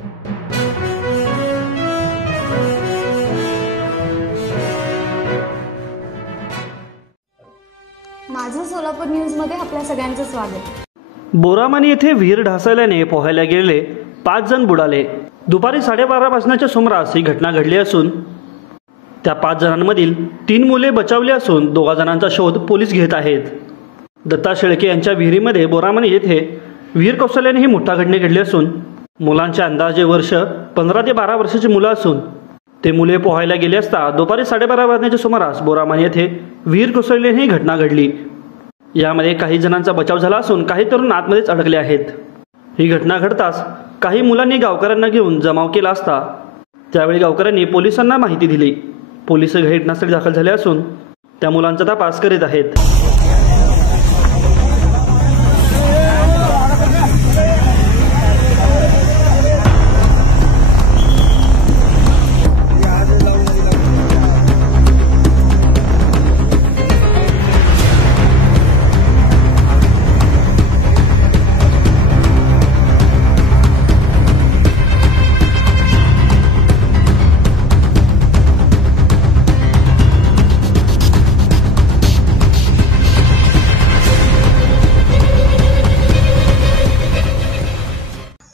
माझं सोलापूर न्यूजमध्ये आपल्या सगळ्यांचं स्वागत। बोरामानी येथे विहीर ढासळल्याने पोहायला गेलेले 5 जण बुडाले। दुपारी 12:30 वाजण्याच्या सुमारास ही घटना घडली असून त्या 5 जणांमधील 3 मुले बचावली असून 2 जणांचा शोध पोलीस घेत आहेत। दत्ता शेळके यांच्या विहिरीमध्ये बोरामानी येथे विहीर कोसळल्याने ही मोठा घटना घडली असून मुलांचे अंदाजे वर्ष 15 ते 12 वर्षाची मुलं असून ते मुले पोहायला गेले असता दुपारी 12:30 वाजण्याच्या सुमारास बोरामानी येथे विहीर कोसळल्याने ही घटना घडली। यामध्ये काही जणांचा बचाव झाला असून काही तरुण आतमध्येच अडकले आहेत। ही घटना घडताच काही मुलांनी गावकऱ्यांना घेऊन जमाव केला असता त्यावेळी गावकऱ्यांनी पोलिसांना माहिती दिली। पोलीस घटनास्थळी दाखल झाले असून त्या मुलांचा तपास करीत आहेत।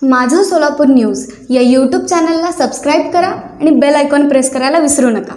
माझं सोलापूर न्यूज या यूट्यूब चॅनलला सबस्क्राईब करा आणि बेल आयकॉन प्रेस करायला विसरू नका।